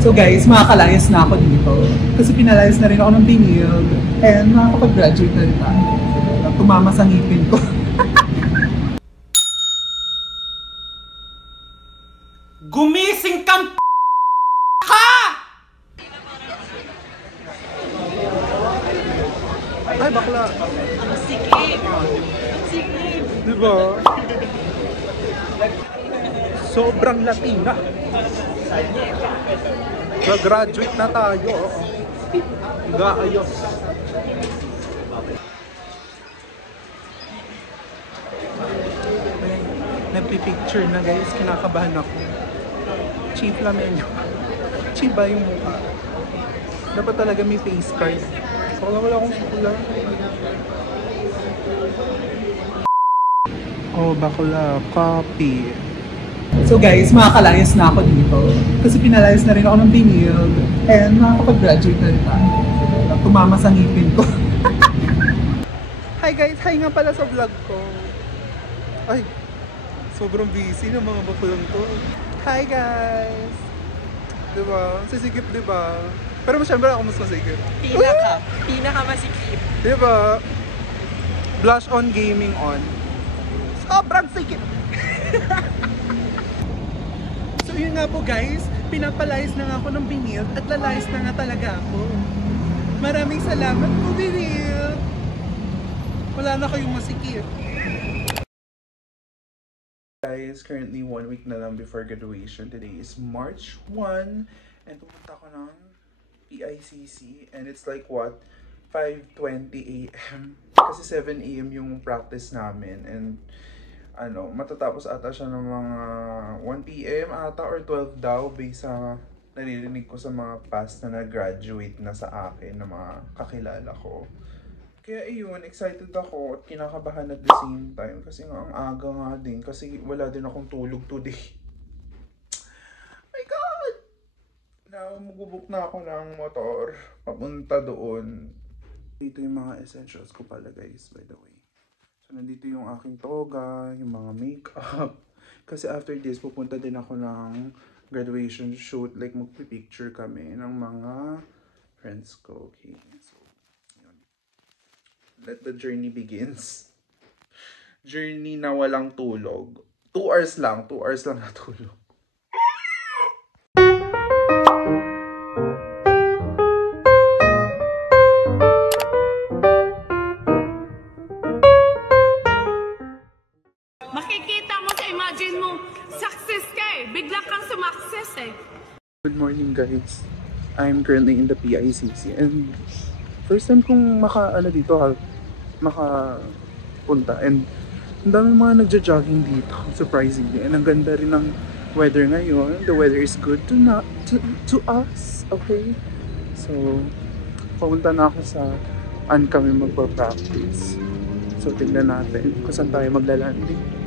So guys, makakalayas na ako dito. Kasi pinalayas na rin ako ng bingil. And makakapag-graduate na rin tayo. Tumama sa ngipin ko. Gumising kang ka! Ay, bakla. Sikip. Sikip. Diba? Sobrang Latina. Mag-graduate na tayo. Gaayos. Nagpipicture na guys. Kinakabahan ako. Cheap lamen yun. Cheap ba yung mukha? Dapat talaga may face card. Wala akong sukula. Oh, bakla. Copy. So guys, makakalayas na ako dito. Kasi pinalayas na rin ako ng bingil. And makakapag-graduate na rin tayo. Tumama sa ngipin ko. Hi guys! Hi nga pala sa vlog ko. Ay, sobrang busy ng mga bakulong to. Hi guys! Diba? Sisigip diba? Pero syempre ako mas masigip. Pinaka masikip. Diba? Blush on, gaming on. Sobrang sikip! So yun nga po guys, pinapalayas na nga ako ng bingil at lalayas na nga talaga ako. Maraming salamat po bingil! Wala na kayong masikip. Guys, currently 1 week na lang before graduation. Today is March 1 and pupunta ko ng PICC and it's like what? 5:20 AM. Kasi 7 AM yung practice namin and matatapos ata siya ng mga 1 PM ata or 12 daw based sa naririnig ko sa mga past na nag-graduate na sa akin na mga kakilala ko. Kaya ayun, excited ako at kinakabahan at the same time kasi nga ang aga nga din kasi wala din akong tulog today. My God! Now, mag-book na ako ng motor papunta doon. Dito yung mga essentials ko pala guys, by the way. So, nandito yung aking toga, yung mga makeup. Kasi after this, pupunta din ako ng graduation shoot. Like, magpipicture kami ng mga friends ko. Okay, so, yun. Let the journey begins. Journey na walang tulog. 2 hours lang natulog. Good morning guys. I'm currently in the PICC and first time kong makapunta and ang dami mga nagja-jogging dito surprisingly and ang ganda rin ng weather ngayon. The weather is good to us, okay? So pupunta na ako sa kami magpa-practice. So tingnan natin kung saan tayo maglalanding.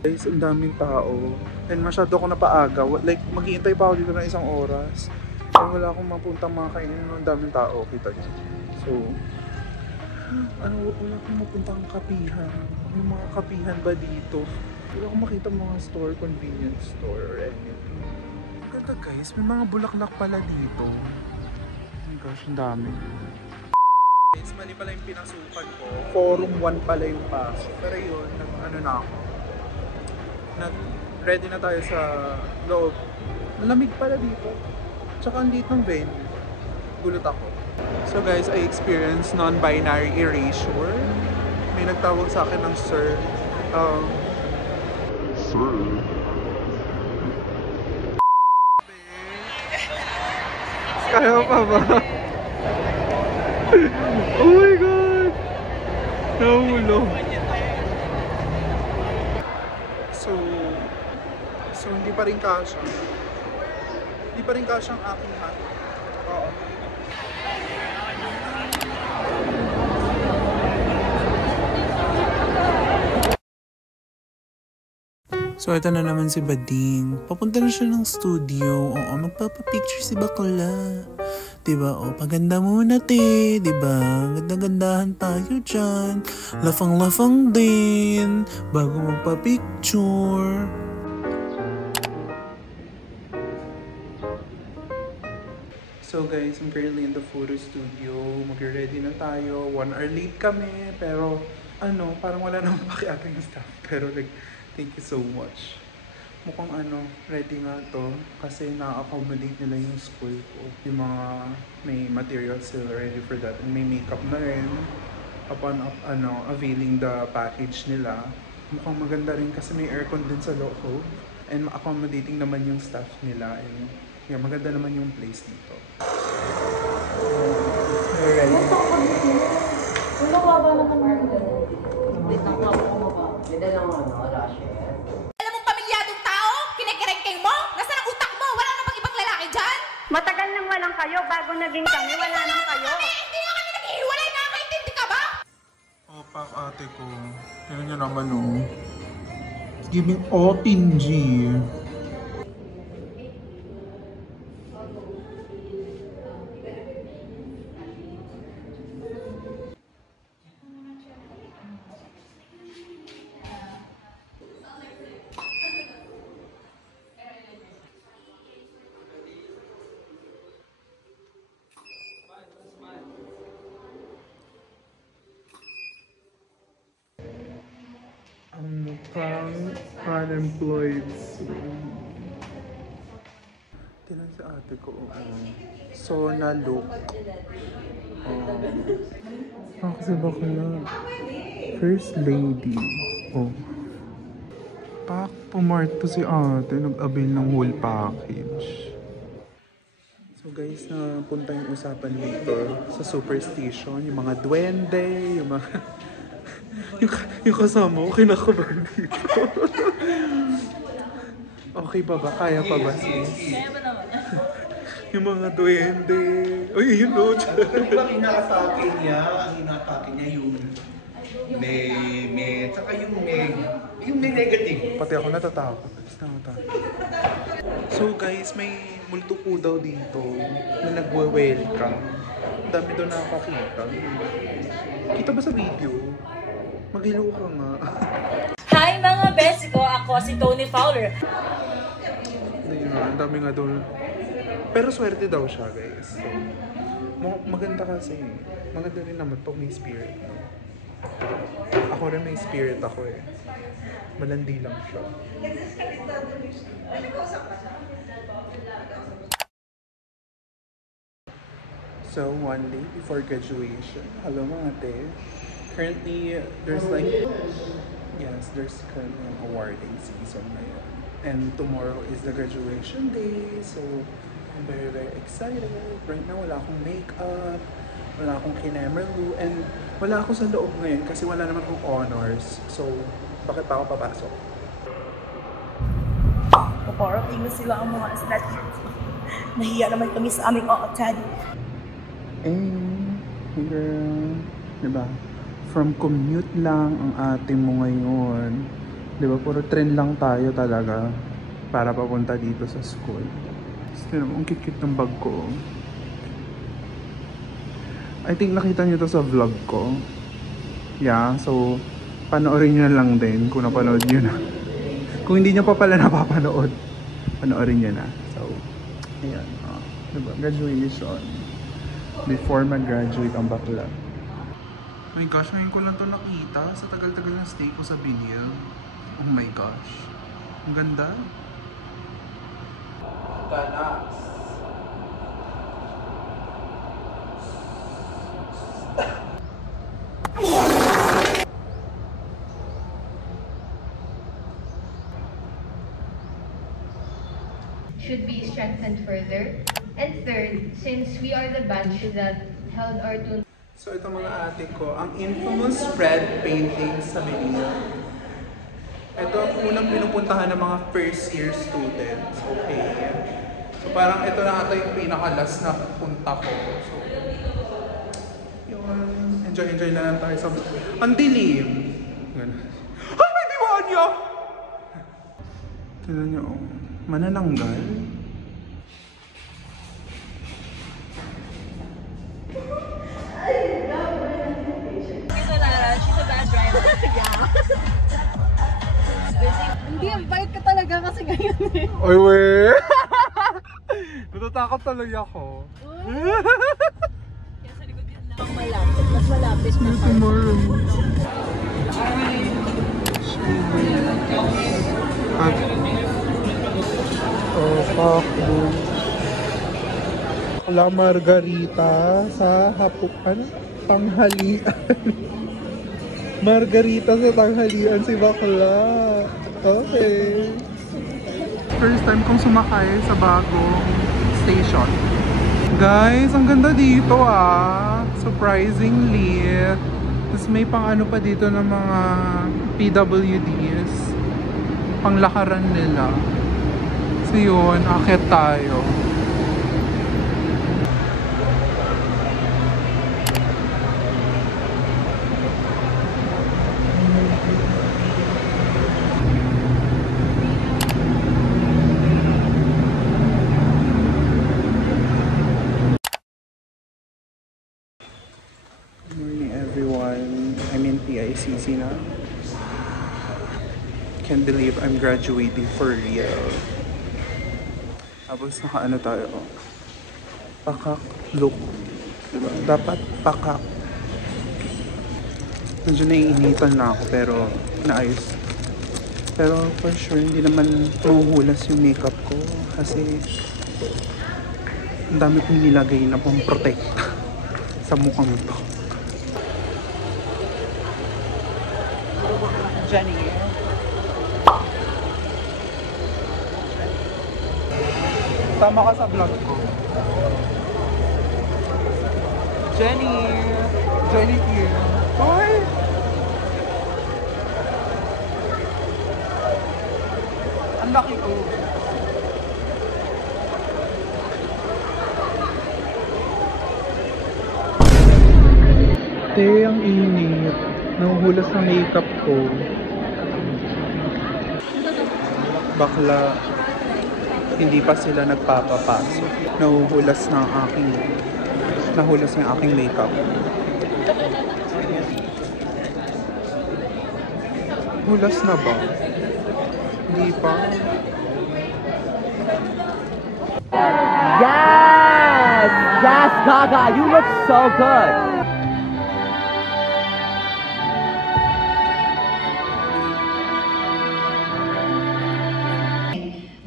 Guys, ang daming tao and masyado ako napaaga. Like, maghihintay pa ako dito ng 1 oras and wala akong mapuntang mga kainin. Ang daming tao, kita nyo. So, wala akong mapuntang kapihan. May mga kapihan ba dito? Wala akong makita mga store, convenience store or anything. Ganda guys, may mga bulaklak pala dito. Oh my gosh, ang dami. Guys, mali pala yung pinasukan ko. Forum 1 pala yung pasok. Pero yun, na ako. Ready na tayo sa loob. Malamig pala dito. Tsaka ang liit ng venue. Gulat ako. So guys, I experienced non-binary erasure. May nagtawag sa akin ng sir. Sir? Kaya pa ba? Oh my God! Nahulog. So hindi pa rin kasha. Hindi pa rin kasha ang aking hat. Oo. So ito na naman si Bading. Papunta na siya ng studio. Oo, magpapapicture si bakla. Diba? O, paganda muna, te. Diba? Ganda-gandahan tayo dyan. Lafang-lafang din. Bago magpa-picture. So guys, I'm currently in the photo studio. Mag-ready na tayo. 1 hour late kami. Pero, parang wala namang pakiating yung staff. Pero like, thank you so much. Mukhang ready nga to. Kasi na-accommodate nila yung school ko. Yung mga, may materials sila ready for that. And may makeup na rin. Upon, availing the package nila. Mukhang maganda rin kasi may aircon din sa loob. And accommodating naman yung staff nila. And yeah, maganda naman yung place dito. Ready? Ano ba naman wait lang ako kumaba. May dalang Russia. Alam mong pamilyadong tao? Kinikerengkeng mo? Nasaan ang utak mo? Wala namang ibang lalaki dyan? Matagal nang walang kayo, bago naging kami, wala nang kayo. Hindi nga kami naghihiwalay, nakakaintindi ka ba? Opak ate ko. Tignan nyo naman It's giving otingy. Ang mukhang unemployed. Tinan si ate ko. So, na-look. Kasi bakla. First lady. Pumarto si ate. Nag-avail ng whole package. So guys, napunta yung usapan dito sa Superstation. Yung mga duwende, yung mga... yung kasama ko, kinakabahan dito. Okay pa ba? Kaya pa ba sis? Kaya ba naman? Yung mga duwende. Uy, yun o. Ang inaatake niya yung may, tsaka yung may negative. Pati ako natatakot. So guys, may multo po daw dito na nagwe-welcome. Ang dami daw nakakakita. Kita ba sa video? Maghilo ka nga. Hi mga best ko! Ako si Tony Fowler. Ayun nga, ang dami nga daw. Pero swerte daw siya guys. So, maganda kasi. Maganda rin naman pag may spirit. No? Ako rin may spirit ako eh. Malandi lang siya. So, one day before graduation, hello mga te. Currently, there's currently an awarding season ngayon. And tomorrow is the graduation day, so I'm very, very excited. Right now, wala akong makeup, wala akong kinemerlu, and wala ako sa loob ngayon kasi wala naman akong honors. So, bakit pa ako papasok? Paparating na sila ang mga snatchers. Nahiya naman kami sa aming academy. Girl, diba? From commute lang ang ate mo ngayon. Diba? Puro trend lang tayo talaga para papunta dito sa school. Diba? Ang cute-cute ng bag ko. I think nakita niyo to sa vlog ko. Yeah, so panoorin niyo na lang din kung napanood niyo na. Kung hindi niyo pa pala napapanood, panoorin niyo na. So, ayan. Diba? Graduation. Before mag-graduate ang bakla. Oh my gosh, ngayon ko lang ito nakita sa tagal-tagal ng stay ko sa Binil. Oh my gosh. Ang ganda. Ganas. Should be strengthened further. And third, since we are the batch that held our two. So ito mga ate ko, ang infamous spread painting sa Binil. Ito ang unang pinupuntahan ng mga first year students. Okay. So parang ito na ata yung pinaka-last na punta ko. So, yun. Enjoy na lang tayo sa... Ang dilim! Ganun. Ay, may demonyo! Tignan nyo, manananggal. Hindi, ang bait ka talaga kasi ngayon eh. Oy, we! Natatakot tuloy ako. Kaya sa likod yan lang. Malapit, mas malapit na Tomorrow. Oh, fuck, dude. Wala margarita sa ano? Tanghalian. Margarita sa tanghalian si bakla. Okay. First time kong sumakay sa bagong station. Guys, ang ganda dito ah. Surprisingly. Tapos may pang ano pa dito ng mga PWDs. Panglakaran nila. So yun, akit tayo. PICC na. Can't believe I'm graduating for real. Tapos naka-ano tayo. Pakak look. Diba? Dapat pakak. Medyo naiinitan na ako pero naayos. Pero for sure hindi naman mahuhulas yung makeup ko kasi ang dami kong nilagay na pang protect sa mukhang to. Jenny. Tama ka sa vlog ko. Jenny. Jenny here. Hoy! Ang laki ko. Ang init. Nahuhulas na makeup ko. Bakla, hindi pa sila nagpapapasok. Nahuhulas na ang aking makeup. Hulas na ba? Hindi pa. Yes! Yes, Gaga! You look so good!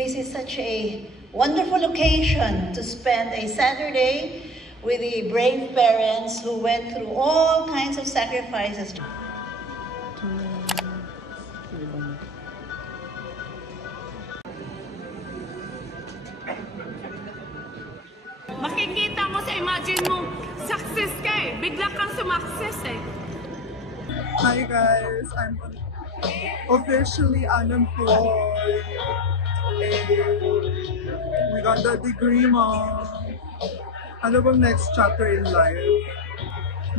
This is such a wonderful occasion to spend a Saturday with the brave parents who went through all kinds of sacrifices. Makikita mo sa imagine mo, success ka eh. Bigla kang sumakses eh. Hi guys, I'm officially unemployed. We got the degree, Mom. Ano bang next chapter in life?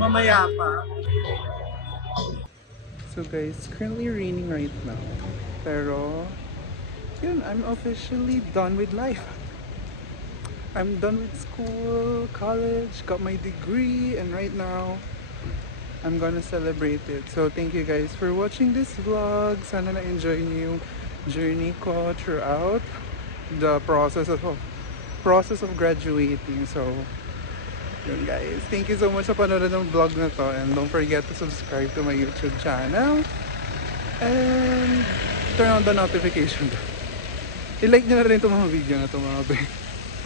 Mamaya pa. So guys, currently raining right now. Pero, yun, I'm officially done with life. I'm done with school, college, got my degree, and right now, I'm gonna celebrate it. So thank you guys for watching this vlog. Sana na-enjoy niyo yung journey ko throughout the process of graduating. So yun guys, thank you so much sa panonood ng vlog na to, and don't forget to subscribe to my YouTube channel and turn on the notification. I-like nyo na rin itong mga video na ito mga be.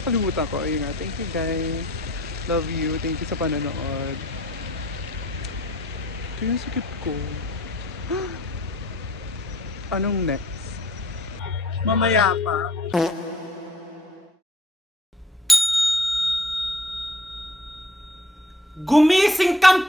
Kalimutan ko. Ayun nga, thank you guys, love you, thank you sa panonood. Ito yung sakit ko. Anong next? Mamaya pa. Gumising kang